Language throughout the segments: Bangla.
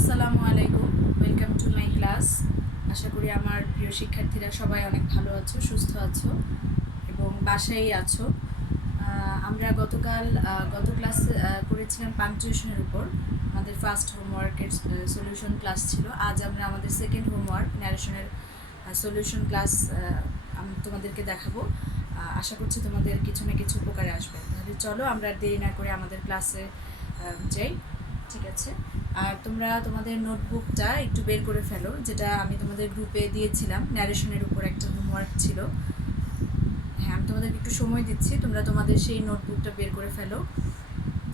আসসালামু আলাইকুম, ওয়েলকাম টু মাই ক্লাস। আশা করি আমার প্রিয় শিক্ষার্থীরা সবাই অনেক ভালো আছো, সুস্থ আছো এবং বাসায় আছো। আমরা গত ক্লাসে করেছিলাম পাংচুয়েশনের উপর। আমাদের ফার্স্ট হোমওয়ার্কের সলিউশন ক্লাস ছিল। আজ আমরা আমাদের সেকেন্ড হোমওয়ার্ক ন্যারেশনের সলিউশন ক্লাস তোমাদেরকে দেখাবো। আশা করছি তোমাদের কিছু না কিছু উপকারে আসবে। তাহলে চলো আমরা দেরি না করে আমাদের ক্লাসে যাই। ঠিক আছে, আর তোমরা তোমাদের নোটবুকটা একটু বের করে ফেলো, যেটা আমি তোমাদের গ্রুপে দিয়েছিলাম। ন্যারেশনের উপর একটা হোমওয়ার্ক ছিল। হ্যাঁ, আমি তোমাদেরকে একটু সময় দিচ্ছি, তোমরা তোমাদের সেই নোটবুকটা বের করে ফেলো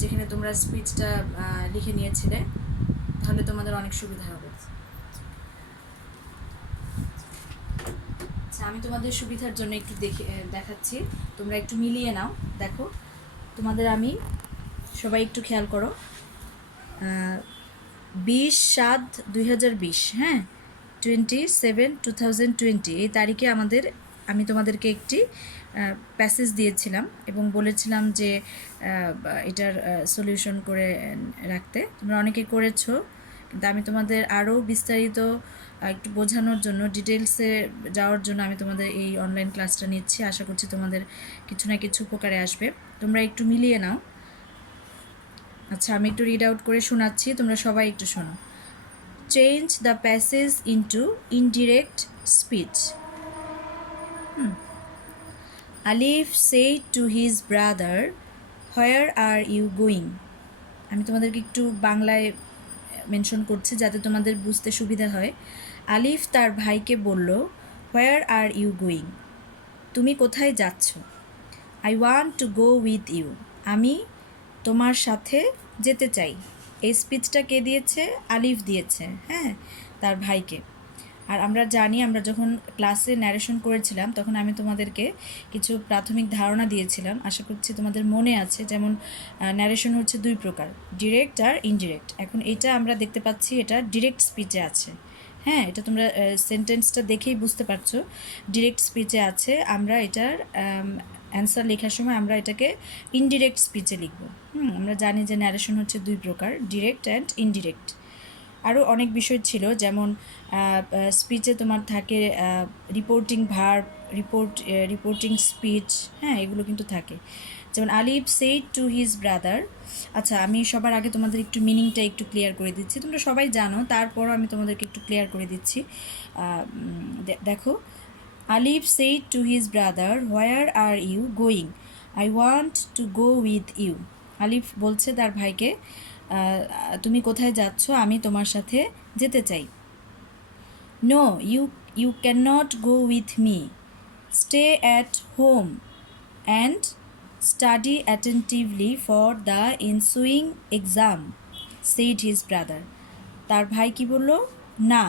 যেখানে তোমরা স্পিচটা লিখে নিয়েছিলে, তাহলে তোমাদের অনেক সুবিধা হবে। আচ্ছা, আমি তোমাদের সুবিধার জন্য একটু দেখাচ্ছি, তোমরা একটু মিলিয়ে নাও। দেখো, তোমাদের আমি সবাই একটু খেয়াল করো। 20/7/2020, হ্যাঁ, 27/2020 এই তারিখে আমি তোমাদেরকে একটি প্যাসেজ দিয়েছিলাম এবং বলেছিলাম যে এটার সলিউশন করে রাখতে। তোমরা অনেকে করেছো, কিন্তু আমি তোমাদের আরও বিস্তারিত একটু বোঝানোর জন্য, ডিটেলসে যাওয়ার জন্য আমি তোমাদের এই অনলাইন ক্লাসটা নিচ্ছি। আশা করছি তোমাদের কিছু না কিছু উপকারে আসবে। তোমরা একটু মিলিয়ে নাও। আচ্ছা, আমি একটু রিড আউট করে শোনাচ্ছি, তোমরা সবাই একটু শোনো। Change the passage into indirect speech. Alif said to his brother, where are you going? আমি তোমাদেরকে একটু বাংলায় মেনশন করছি যাতে তোমাদের বুঝতে সুবিধা হয়। আলিফ তার ভাইকে বলল, where are you going? তুমি কোথায় যাচ্ছ? I want to go with you. আমি তোমার সাথে যেতে চাই। এই স্পিচটা কে দিয়েছে? আলিফ দিয়েছে, হ্যাঁ, তার ভাইকে। আর আমরা জানি, আমরা যখন ক্লাসে ন্যারেশন করেছিলাম তখন আমি তোমাদেরকে কিছু প্রাথমিক ধারণা দিয়েছিলাম, আশা করছি তোমাদের মনে আছে। যেমন ন্যারেশন হচ্ছে দুই প্রকার, ডিরেক্ট আর ইনডিরেক্ট। এখন এটা আমরা দেখতে পাচ্ছি এটা ডিরেক্ট স্পিচে আছে, হ্যাঁ, এটা তোমরা সেন্টেন্সটা দেখেই বুঝতে পারছো ডিরেক্ট স্পিচে আছে। আমরা এটার অ্যান্সার লেখার সময় আমরা এটাকে ইনডিরেক্ট স্পিচে লিখব। আমরা জানি যে ন্যারেশন হচ্ছে দুই প্রকার, ডিরেক্ট অ্যান্ড ইনডিরেক্ট। আরও অনেক বিষয় ছিল, যেমন স্পিচে তোমার থাকে রিপোর্টিং ভার্ব, রিপোর্টিং স্পিচ, হ্যাঁ, এগুলো কিন্তু থাকে। যেমন আলিফ said to his brother। আচ্ছা, আমি সবার আগে তোমাদের একটু মিনিংটা একটু ক্লিয়ার করে দিচ্ছি, তোমরা সবাই জানো, তারপরও আমি তোমাদেরকে একটু ক্লিয়ার করে দিচ্ছি। দেখো, আলিফ said to his brother, where are you going? I want to go with you. আলিফ বলছে তার ভাইকে, তুমি কোথায় যাচ্ছ? আমি তোমার সাথে যেতে চাই। No, you can not go with me. Stay at home and study attentively for the ensuing exam, said his brother. তার ভাই কি বলল? না,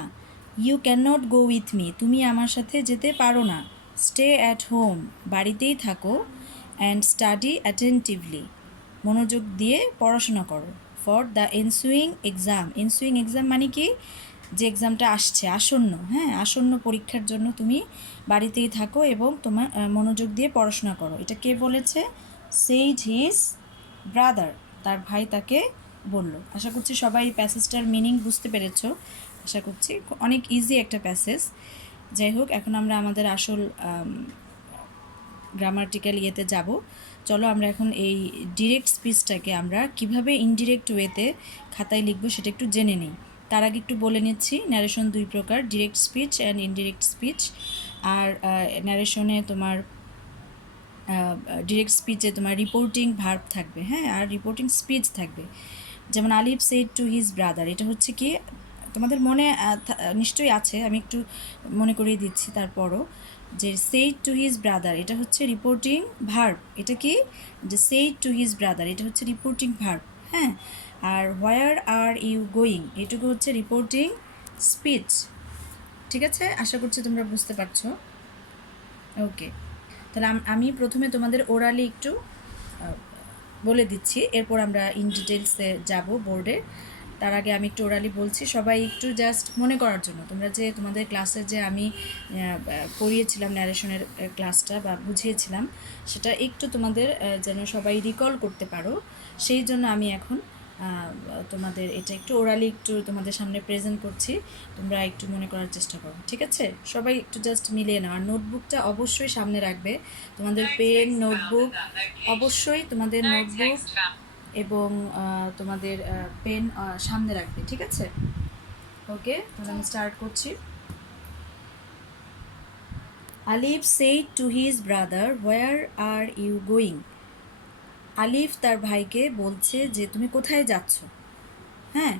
you can not go with me, তুমি আমার সাথে যেতে পারো না। স্টে অ্যাট হোম, বাড়িতেই থাকো। অ্যান্ড স্টাডি অ্যাটেন্টিভলি, মনোযোগ দিয়ে পড়াশোনা করো। For the ensuing exam, ensuing exam মানে কি? যে এক্সামটা আসছে, আসন্ন, হ্যাঁ, আসন্ন পরীক্ষার জন্য তুমি বাড়িতেই থাকো এবং তোমার মনোযোগ দিয়ে পড়াশোনা করো। এটা কে বলেছে? সেইড হিজ ব্রাদার, তার ভাই তাকে বলল। আশা করছি সবাই প্যাসেজটার মিনিং বুঝতে পেরেছো। আশা করছি অনেক ইজি একটা প্যাসেজ। যাই হোক, এখন আমরা আমাদের আসল গ্রামাটিক্যাল ইয়েতে যাব। চলো আমরা এখন এই ডিরেক্ট স্পিচটাকে আমরা কিভাবে ইনডিরেক্ট ওয়েতে খাতায় লিখবো সেটা একটু জেনে নিই। তার আগে একটু বলে নিচ্ছি, ন্যারেশন দুই প্রকার, direct speech and indirect speech. আর ন্যারেশনে তোমার ডিরেক্ট স্পিচে তোমার রিপোর্টিং ভার্ব থাকবে, হ্যাঁ, আর রিপোর্টিং স্পিচ থাকবে। যেমন আলিফ said to his brother, এটা হচ্ছে কি তোমাদের মনে নিশ্চয়ই আছে, আমি একটু মনে করিয়ে দিচ্ছি তারপরও। যে said to his brother এটা হচ্ছে রিপোর্টিং ভার্ব। এটা কি? যে said to his brother এটা হচ্ছে রিপোর্টিং ভার্ব, হ্যাঁ। আর where are you going এটুকু হচ্ছে রিপোর্টিং স্পিচ। ঠিক আছে, আশা করছি তোমরা বুঝতে পারছো। ওকে, তাহলে আমি প্রথমে তোমাদের ওরালি একটু বলে দিচ্ছি, এরপর আমরা ইন ডিটেলসে যাব বোর্ডে। তার আগে আমি একটু ওরালি বলছি, সবাই একটু জাস্ট মনে করার জন্য। তোমরা যে তোমাদের ক্লাসে যে আমি পড়িয়েছিলাম ন্যারেশনের ক্লাসটা বা বুঝিয়েছিলাম, সেটা একটু তোমাদের যেন সবাই রিকল করতে পারো, সেই জন্য আমি এখন তোমাদের এটা একটু ওরালি একটু তোমাদের সামনে প্রেজেন্ট করছি, তোমরা একটু মনে করার চেষ্টা করো, ঠিক আছে? সবাই একটু জাস্ট মিলিয়ে নাও। আর নোটবুকটা অবশ্যই সামনে রাখবে, তোমাদের পেন নোটবুক অবশ্যই, তোমাদের নোটবুক এবং তোমাদের পেন সামনে রাখবে, ঠিক আছে? ওকে, তাহলে আমি স্টার্ট করছি। আলিফ said to his brother, where are you going? আলিফ তার ভাইকে বলছে যে তুমি কোথায় যাচ্ছ। হ্যাঁ,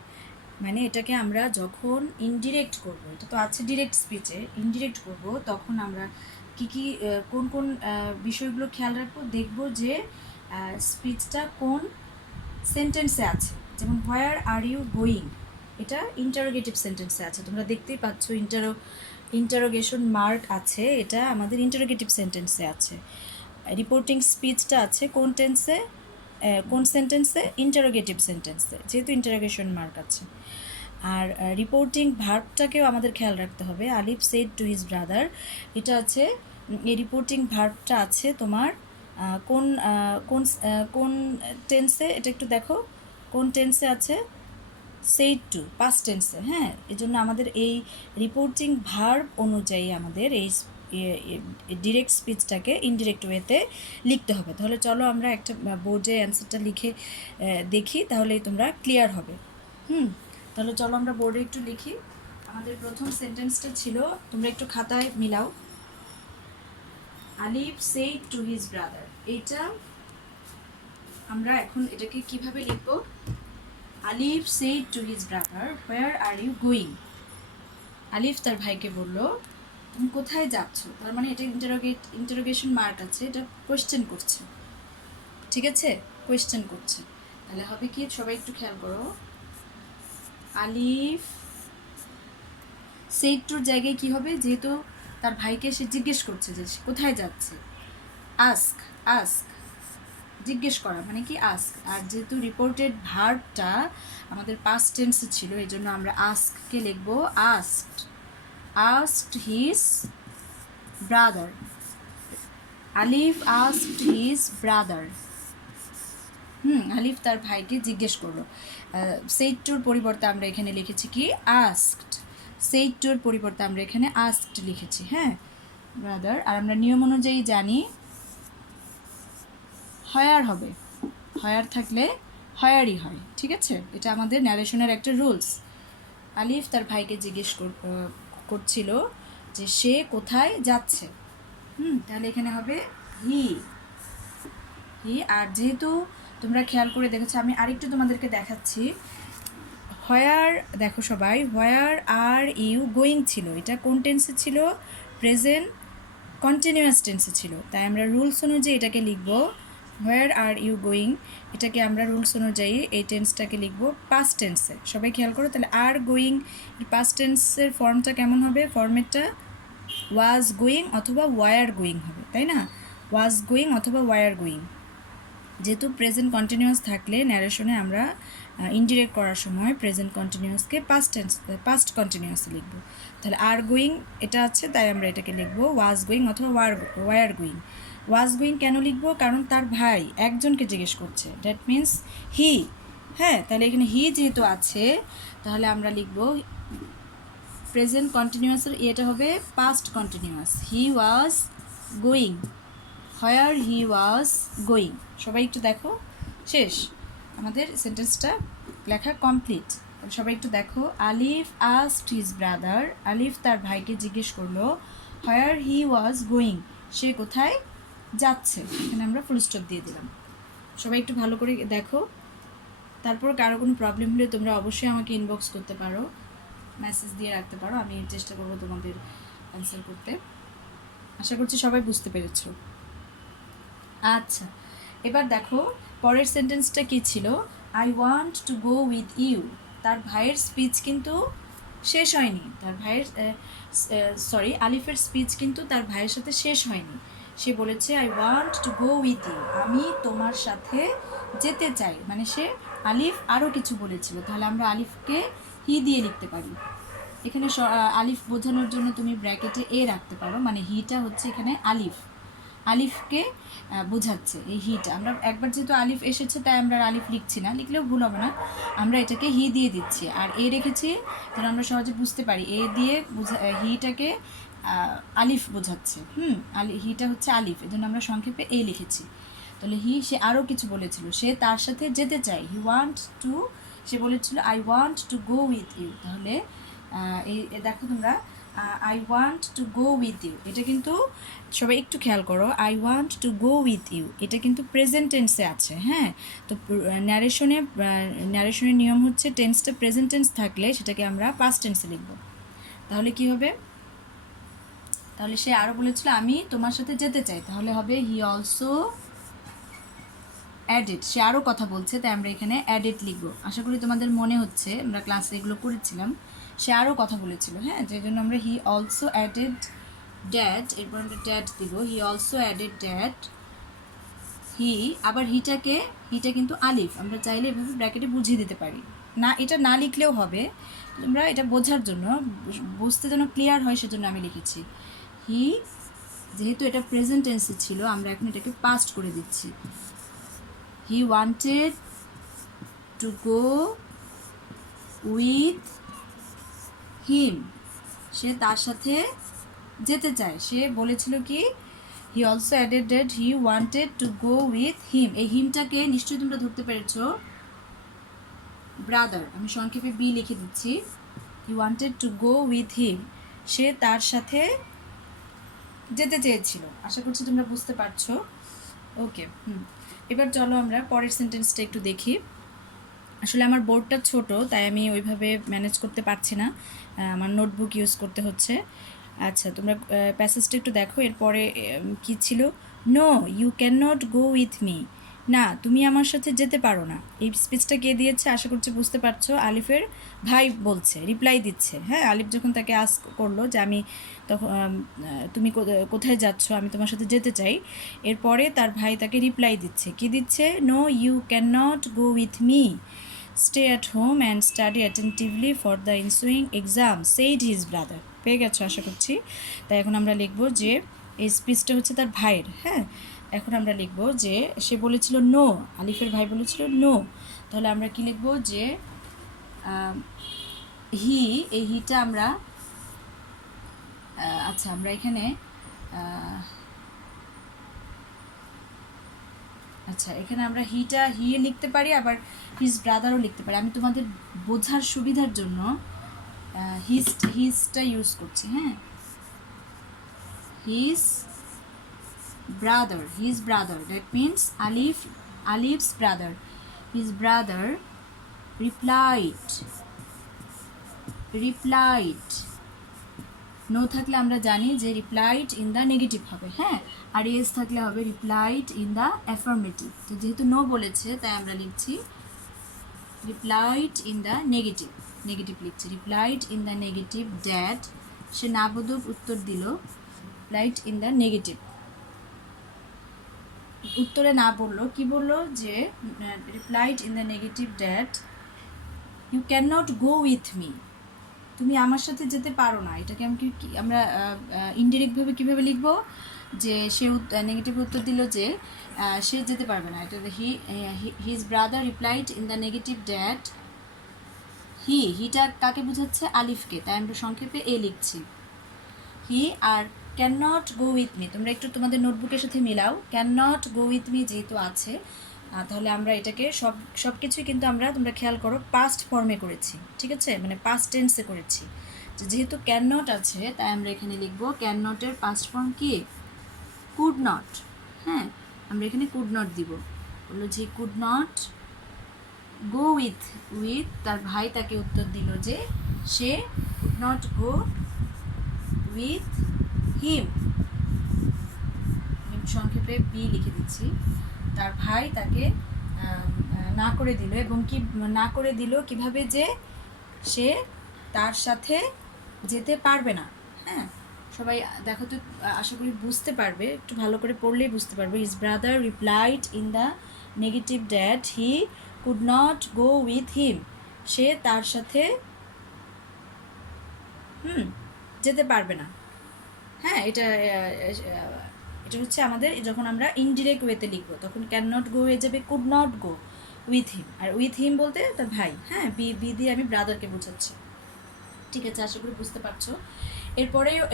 মানে এটাকে আমরা যখন ইনডিরেক্ট করব, এটা তো আছে ডিরেক্ট স্পিচে, ইনডিরেক্ট করব তখন আমরা কি কি কোন কোন বিষয়গুলো খেয়াল রাখবো, দেখব যে স্পিচটা কোন সেন্টেন্সে আছে। যেমন হোয়ার আর ইউ গোয়িং, এটা ইন্টারোগেটিভ সেন্টেন্সে আছে, তোমরা দেখতেই পাচ্ছ ইন্টারোগেশন মার্ক আছে, এটা আমাদের ইন্টারোগেটিভ সেন্টেন্সে আছে। রিপোর্টিং স্পিচটা আছে কোন টেন্সে, কোন সেন্টেন্সে, ইন্টারোগেটিভ সেন্টেন্সে, যেহেতু ইন্টারোগেশন মার্ক আছে। আর রিপোর্টিং ভার্বটাকেও আমাদের খেয়াল রাখতে হবে। আলিফ সেড টু হিজ ব্রাদার, এটা আছে, এই রিপোর্টিং ভার্বটা আছে তোমার কোন কোন কোন টেন্সে, এটা একটু দেখো কোন টেন্সে আছে, সেড টু, পাস্ট টেন্সে। হ্যাঁ, এই জন্য আমাদের এই রিপোর্টিং ভার্ব অনুযায়ী আমাদের এই ডিরেক্ট স্পিচটাকে ইনডিরেক্ট ওয়েতে লিখতে হবে। তাহলে চলো আমরা একটা বোর্ডে অ্যান্সারটা লিখে দেখি, তাহলেই তোমরা ক্লিয়ার হবে। তাহলে চলো আমরা বোর্ডে একটু লিখি। আমাদের প্রথম সেন্টেন্সটা ছিল, তোমরা একটু খাতায় মিলাও। আলিফ সেড টু হিজ ব্রাদার, এইটা আমরা এখন এটাকে কিভাবে লিখবো? Alif said to his brother, where are you going? Alif তার ভাইকে বলল তুমি কোথায় যাচ্ছ। তার মানে এটা ইন্টারোগেশন মার্ক আছে, এটা কোয়েশ্চেন করছে, ঠিক আছে? কোয়েশ্চেন করছে, তাহলে হবে কি, সবাই একটু খেয়াল করো। আলিফ সেড টুর জায়গায় কি হবে, যেহেতু তার ভাইকে সে জিজ্ঞেস করছে যে সে কোথায় যাচ্ছে, আস্ক, আস্ক জিজ্ঞেস করা মানে কি, আস্ক। আর যেহেতু রিপোর্টেড ভার্বটা আমাদের পাস্ট টেন্সে ছিল, এই জন্য আমরা আস্ককে লিখবো আস্কড, asked his brother. আলিফ asked his brother, আলিফ তার ভাইকে জিজ্ঞেস করলো। সেড টুর পরিবর্তে আমরা এখানে লিখেছি কি, আস্কড। সেড টুর পরিবর্তে আমরা এখানে আস্কড লিখেছি। হ্যাঁ, ব্রাদার। আর আমরা নিয়ম অনুযায়ী জানি হয়ার হবে, হয়ার থাকলে হয়ারই হয়, ঠিক আছে? এটা আমাদের ন্যারেশনের একটা রুলস। আলিফ তার ভাইকে জিজ্ঞেস করছিল যে সে কোথায় যাচ্ছে। তাহলে এখানে হবে হি, হি। আর যেহেতু তোমরা খেয়াল করে দেখেছো, আমি আরেকটু তোমাদেরকে দেখাচ্ছি। হোয়ার, দেখো সবাই, হোয়ার আর ইউ গোয়িং ছিল, এটা কোন টেন্সে ছিল? প্রেজেন্ট কন্টিনিউয়াস টেন্সে ছিল। তাই আমরা রুলস অনুযায়ী এটাকে লিখব হোয়ার আর ইউ গোয়িং, এটাকে আমরা রুলস অনুযায়ী এই টেন্সটাকে লিখব পাস্ট টেন্সে। সবাই খেয়াল করো। তাহলে আর গোয়িং পাস্ট টেন্সের ফর্মটা কেমন হবে? ফর্মেটটা ওয়াজ গোয়িং অথবা ওয়ার গোয়িং হবে, তাই না? ওয়াজ গোয়িং অথবা ওয়ার গোয়িং। যেহেতু প্রেজেন্ট কন্টিনিউয়াস থাকলে ন্যারেশনে আমরা ইনডিরেক্ট করার সময় প্রেজেন্ট কন্টিনিউয়াসকে পাস্ট কন্টিনিউয়াসে লিখব। তাহলে আর গোয়িং এটা আছে, তাই আমরা এটাকে লিখব ওয়াজ গোয়িং অথবা ওয়ার গোয়িং। ওয়াজ গোয়িং কেন লিখব? কারণ তার ভাই একজনকে জিজ্ঞেস করছে, দ্যাট মিন্স হি। হ্যাঁ, তাহলে এখানে হি যেহেতু আছে, তাহলে আমরা লিখব প্রেজেন্ট কন্টিনিউয়াসের এটা হবে past continuous. He was going, where he was going. সবাই একটু দেখো, শেষ আমাদের সেন্টেন্সটা লেখা কমপ্লিট। সবাই একটু দেখো। আলিফ আস্কড হিজ ব্রাদার, আলিফ তার ভাইকে জিজ্ঞেস করলো হোয়ার হি ওয়াজ গোয়িং, সে কোথায় যাচ্ছে। এখানে আমরা ফুল স্টপ দিয়ে দিলাম। সবাই একটু ভালো করে দেখো। তারপর কারো কোনো প্রবলেম হলে তোমরা অবশ্যই আমাকে ইনবক্স করতে পারো, মেসেজ দিয়ে রাখতে পারো, আমি চেষ্টা করবো তোমাদের অ্যান্সার করতে। আশা করছি সবাই বুঝতে পেরেছো। আচ্ছা, এবার দেখো পরের সেন্টেন্সটা কী ছিল? I want to go with you. তার ভাইয়ের স্পিচ কিন্তু শেষ হয়নি, তার ভাইয়ের আলিফের স্পিচ কিন্তু তার ভাইয়ের সাথে শেষ হয়নি। সে বলেছে I want to go with you, আমি তোমার সাথে যেতে চাই। মানে সে আলিফ আরও কিছু বলেছিল, তাহলে আমরা আলিফকে হি দিয়ে লিখতে পারি। এখানে আলিফ বোঝানোর জন্য তুমি ব্র্যাকেটে এ রাখতে পারো, মানে হিটা হচ্ছে এখানে আলিফ। আলিফকে বোঝাচ্ছে। এই হিটা আমরা একবার যেহেতু আলিফ এসেছে তাই আমরা আর আলিফ লিখছি না, লিখলেও ভুল হবে না, আমরা এটাকে হি দিয়ে দিচ্ছি। আর এ রেখেছি যেন আমরা সহজে বুঝতে পারি, এ দিয়ে হিটাকে আলিফ বোঝাচ্ছে। হিটা হচ্ছে আলিফ, এজন্য আমরা সংক্ষেপে এ লিখেছি। তাহলে সে আরও কিছু বলেছিল, সে তার সাথে যেতে চায়, সে বলেছিল I want to go with you. তাহলে এই দেখো তোমরা, I want to go with you, এটা কিন্তু সবাই একটু খেয়াল করো, I want to go with you এটা কিন্তু প্রেজেন্ট টেন্সে আছে। হ্যাঁ, তো ন্যারেশনের নিয়ম হচ্ছে টেন্সটা প্রেজেন্ট টেন্স থাকলে সেটাকে আমরা পাস্ট টেন্সে লিখব। তাহলে কি হবে, তাহলে সে আরও বলেছিল আমি তোমার সাথে যেতে চাই, তাহলে হবে হি অলসো অ্যাডেড, সে আরও কথা বলছে তাই আমরা এখানে অ্যাডেড লিখব। আশা করি তোমাদের মনে হচ্ছে, আমরা ক্লাসে এগুলো করেছিলাম, সে আরও কথা বলেছিল। হ্যাঁ, যে জন্য আমরা হি অলসো অ্যাডেড ড্যাড, এরপর আমরা ড্যাড দিব, হি অলসো অ্যাডেড ড্যাড। আবার হিটা কিন্তু আলিফ, আমরা চাইলে এভাবে ব্র্যাকেটে বুঝিয়ে দিতে পারি, না এটা না লিখলেও হবে, তোমরা এটা বোঝার জন্য, বুঝতে যেন ক্লিয়ার হয় সেজন্য আমি লিখেছি। যেহেতু এটা প্রেজেন্ট টেন্সে ছিল, আমরা এখন এটাকে পাস্ট করে দিচ্ছি। He wanted to go with him, সে তার সাথে যেতে চায়। সে বলেছিল কি, he also added that he wanted to go with him. এই হিমটাকে নিশ্চয়ই তোমরা ধরতে পেরেছো, ব্রাদার, আমি সংক্ষেপে বি লিখে দিচ্ছি। He wanted to go with him, সে তার সাথে যেতে চেয়েছিল। আশা করছি তোমরা বুঝতে পারছো। ওকে, এবার চলো আমরা পরের সেন্টেন্সটা একটু দেখি। আসলে আমার বোর্ডটা ছোট তাই আমি ওইভাবে ম্যানেজ করতে পারছি না, আমার নোটবুক ইউজ করতে হচ্ছে। আচ্ছা, তোমরা প্যাসেজটা একটু দেখো, এরপরে কি ছিল, no you can not go with me, না তুমি আমার সাথে যেতে পারো না। এই স্পিচটা কে দিয়েছে আশা করছি বুঝতে পারছো, আলিফের ভাই বলছে, রিপ্লাই দিচ্ছে। হ্যাঁ, আলিফ যখন তাকে আস্ক করলো যে আমি তখন তুমি কোথায় যাচ্ছ, আমি তোমার সাথে যেতে চাই, এরপরে তার ভাই তাকে রিপ্লাই দিচ্ছে, কি দিচ্ছে, no you can not go with me, stay at home and study attentively for the ensuing exam, said his brother. পেয়ে গেছো আশা করছি। তাই এখন আমরা লিখবো যে এই স্পিচটা হচ্ছে তার ভাইয়ের। হ্যাঁ, এখন আমরা লিখবো যে সে বলেছিল নো, আলিফের ভাই বলেছিল নো, তাহলে আমরা কি লিখবো যে এই হিটা আমরা আচ্ছা আমরা এখানে এখানে আমরা হি লিখতে পারি, আবার হিজ ব্রাদারও লিখতে পারি। আমি তোমাদের বোঝার সুবিধার জন্য হিজটা ইউজ করছি। হ্যাঁ, হিজ ব্রাদার, দ্যাট মিনস আলিফ's brother. His brother replied. No থাকলে আমরা জানি যে রিপ্লাইড ইন দ্য নেগেটিভ হবে। হ্যাঁ, আর ইয়েস থাকলে হবে রিপ্লাইড ইন দ্য অ্যাফার্মেটিভ। তো যেহেতু নো বলেছে তাই আমরা লিখছি রিপ্লাইড ইন দ্য নেগেটিভ লিখছি, replied in the negative that, সে না বোধক উত্তর দিল, রিপ্লাইড ইন দ্য নেগেটিভ, উত্তরে না বললো, কি বললো যে replied in the negative that you can not go with me, তুমি আমার সাথে যেতে পারো না। এটাকে আমরা ইনডিরেক্টভাবে কীভাবে লিখবো, যে সে নেগেটিভ উত্তর দিল যে সে যেতে পারবে না। এটা his brother replied in the negative that হিটা কাকে বোঝাচ্ছে, আলিফকে, তাই আমরা সংক্ষেপে এ লিখছি। হি আর can not go with me, তোমরা একটু তোমাদের নোটবুকের সাথে মিলাও, can not go with me যেহেতু আছে, তাহলে আমরা এটাকে সব কিছুই কিন্তু তোমরা খেয়াল করো পাস্ট ফর্মে করেছি, ঠিক আছে, মানে পাস্ট টেন্সে করেছি। যেহেতু ক্যান নট আছে তাই আমরা এখানে লিখবো ক্যান নটের পাস্ট ফর্ম কি, কুড নট। হ্যাঁ, আমরা এখানে কুড নট দিব, বললো যে কুড নট গো উইথ তার ভাই তাকে উত্তর দিল যে সে could not go with him, সংক্ষেপে বি লিখে দিচ্ছি। তার ভাই তাকে না করে দিল, এবং কি না করে দিল কিভাবে, যে সে তার সাথে যেতে পারবে না। হ্যাঁ, সবাই দেখো তো, আশা করি বুঝতে পারবে, একটু ভালো করে পড়লেই বুঝতে পারবে। His brother replied in the negative that he could not go with him, সে তার সাথে যেতে পারবে না। হ্যাঁ, এটা হচ্ছে আমাদের যখন আমরা ইনডিরেক্ট ওয়েতে লিখবো তখন ক্যান নট গো হয়ে যাবে could not go with him. আর উইথ হিম বলতে তার ভাই, হ্যাঁ, বি দিয়ে আমি ব্রাদারকে বোঝাচ্ছি। ঠিক আছে, আশা করি বুঝতে পারছো।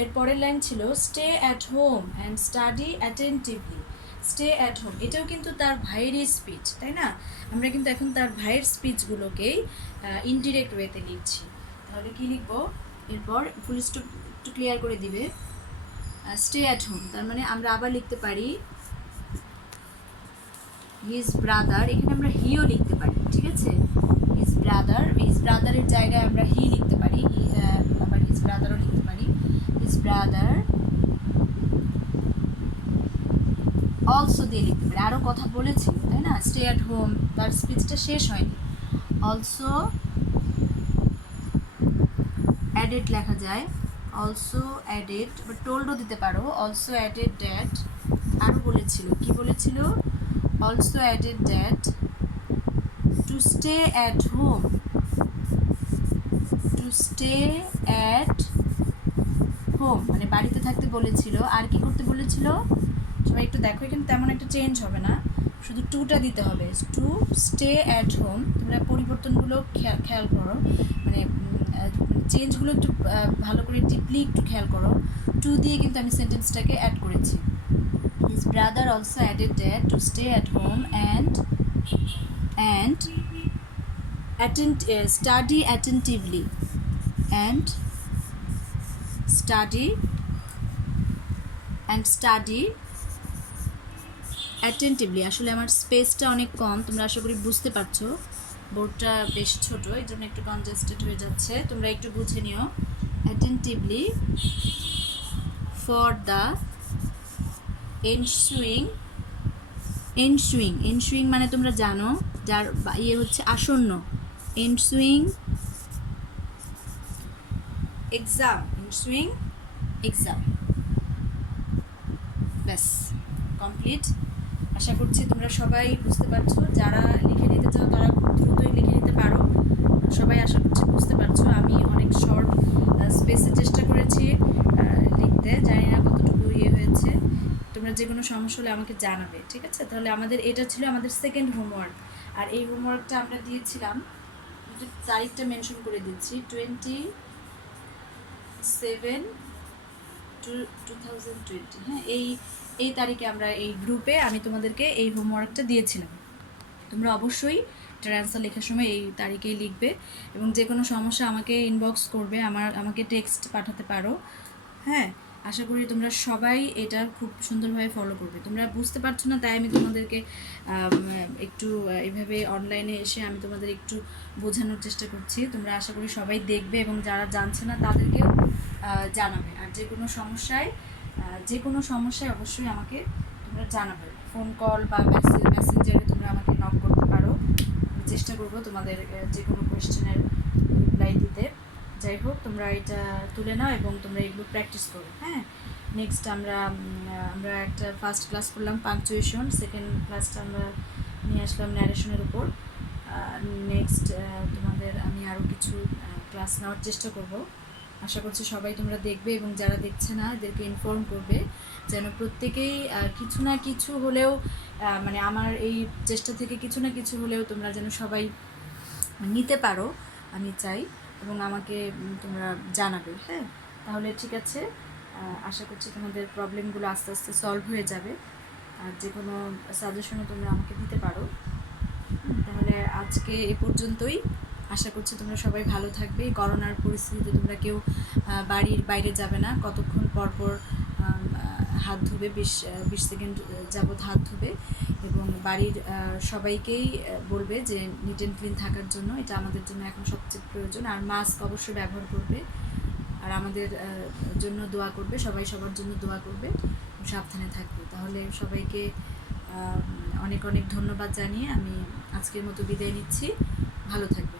এরপরের লাইন ছিল stay at home and study attentively. Stay at home এটাও কিন্তু তার ভাইয়েরই স্পিচ, তাই না? আমরা কিন্তু এখন তার ভাইয়ের স্পিচগুলোকেই ইনডিরেক্ট ওয়েতে লিখছি। তাহলে কি লিখবো এরপর? ফুল স্টপ একটু ক্লিয়ার করে দিবে। স্টে অ্যাট হোম তার মানে আমরা আবার লিখতে পারি হিজ ব্রাদার, এখানে আমরা হিও লিখতে পারি, ঠিক আছে? হিজ ব্রাদারের জায়গায় আমরা হি লিখতে পারি, আবার হিজ ব্রাদারও লিখতে পারি। হিজ ব্রাদার অলসো দিয়ে লিখতে পারি, আরও কথা বলেছিল, তাই না? স্টে অ্যাট হোম, তার স্পিচটা শেষ হয়নি। অলসো অ্যাডেড লেখা যায়, অলসো অ্যাডেড, বা টোল্ডও দিতে পারো। অলসো অ্যাডেড দ্যাট, আরও বলেছিল, কি বলেছিল? Also added that to stay at home, to stay at home মানে বাড়িতে থাকতে বলেছিল। আর কি করতে বলেছিল? সবাই একটু দেখো, এখানে তেমন একটা চেঞ্জ হবে না, শুধু টুটা দিতে হবে, টু স্টে অ্যাট হোম। তোমরা পরিবর্তনগুলো খেয়াল করো, মানে চেঞ্জগুলো একটু ভালো করে ডিপলি একটু খেয়াল করো। টু দিয়ে কিন্তু আমি সেন্টেন্সটাকে অ্যাড করেছি। His brother also added that to stay at home and study attentively and study attentively। আসলে আমার স্পেসটা অনেক কম, তোমরা আশা করি বুঝতে পারছো, বোর্ডটা বেশ ছোট, এই জন্য একটু কনজেস্টেড হয়ে যাচ্ছে, তোমরা একটু বুঝে নিও। attentively for the ensuing মানে তোমরা জানো যার ইয়ে হচ্ছে আসন্ন, ensuing exam। ব্যাস, কমপ্লিট। আশা করছি তোমরা সবাই বুঝতে পারছো, যারা লিখে নিতে চাও তারা খুব দ্রুতই লিখে নিতে পারো। সবাই আশা করছি বুঝতে পারছো। আমি অনেক শর্ট স্পেসে চেষ্টা করেছি লিখতে, জানি না কতটুকু ইয়ে হয়েছে। তোমরা যে কোনো সমস্যা হলে আমাকে জানাবে, ঠিক আছে? তাহলে আমাদের এটা ছিল আমাদের সেকেন্ড হোমওয়ার্ক। আর এই হোমওয়ার্কটা আমরা দিয়েছিলাম, তারিখটা মেনশন করে দিচ্ছি, 27/2020। হ্যাঁ, এই তারিখে আমরা এই গ্রুপে আমি তোমাদেরকে এই হোমওয়ার্কটা দিয়েছিলাম। তোমরা অবশ্যই এটার অ্যান্সার লেখার সময় এই তারিখেই লিখবে, এবং যে কোনো সমস্যা আমাকে ইনবক্স করবে, আমাকে টেক্সট পাঠাতে পারো। হ্যাঁ, আশা করি তোমরা সবাই এটা খুব সুন্দরভাবে ফলো করবে। তোমরা বুঝতে পারছো না, তাই আমি তোমাদেরকে একটু এইভাবে অনলাইনে এসে আমি তোমাদের একটু বোঝানোর চেষ্টা করছি। তোমরা আশা করি সবাই দেখবে, এবং যারা জানছে না তাদেরকেও জানাবে। আর যে কোনো সমস্যায় অবশ্যই আমাকে তোমরা জানাবে, ফোন কল বা মেসেঞ্জারে তোমরা আমাকে নক করতে পারো। আমি চেষ্টা করবো তোমাদের যে কোনো কোয়েশ্চেনের রিপ্লাই দিতে। যাই হোক, তোমরা এটা তুলে নাও এবং তোমরা এগুলো প্র্যাকটিস করো। হ্যাঁ, নেক্সট আমরা একটা ফার্স্ট ক্লাস করলাম পাংচুয়েশন, সেকেন্ড ক্লাসটা আমরা নিয়ে আসলাম ন্যারেশনের উপর। নেক্সট তোমাদের আমি আরও কিছু ক্লাস নেওয়ার চেষ্টা করব। আশা করছি সবাই তোমরা দেখবে, এবং যারা দেখছে না এদেরকে ইনফর্ম করবে, যেন প্রত্যেকেই কিছু না কিছু হলেও মানে আমার এই চেষ্টা থেকে কিছু না কিছু হলেও তোমরা যেন সবাই নিতে পারো, আমি চাই, এবং আমাকে তোমরা জানাবে। হ্যাঁ, তাহলে ঠিক আছে, আশা করছি তোমাদের প্রবলেমগুলো আস্তে আস্তে সলভ হয়ে যাবে। আর যে কোনো সাজেশনও তোমরা আমাকে দিতে পারো। তাহলে আজকে এ পর্যন্তই। আশা করছি তোমরা সবাই ভালো থাকবে। এই করোনার পরিস্থিতিতে তোমরা কেউ বাড়ির বাইরে যাবে না, কতক্ষণ পর হাত ধুবে, 20 সেকেন্ড যাবত হাত ধুবে, এবং বাড়ির সবাইকেই বলবে যে নিট অ্যান্ড ক্লিন থাকার জন্য, এটা আমাদের জন্য এখন সবচেয়ে প্রয়োজন। আর মাস্ক অবশ্যই ব্যবহার করবে, আর আমাদের জন্য দোয়া করবে, সবাই সবার জন্য দোয়া করবে, সাবধানে থাকবে। তাহলে সবাইকে অনেক অনেক ধন্যবাদ জানিয়ে আমি আজকের মতো বিদায় নিচ্ছি। ভালো থাকবে।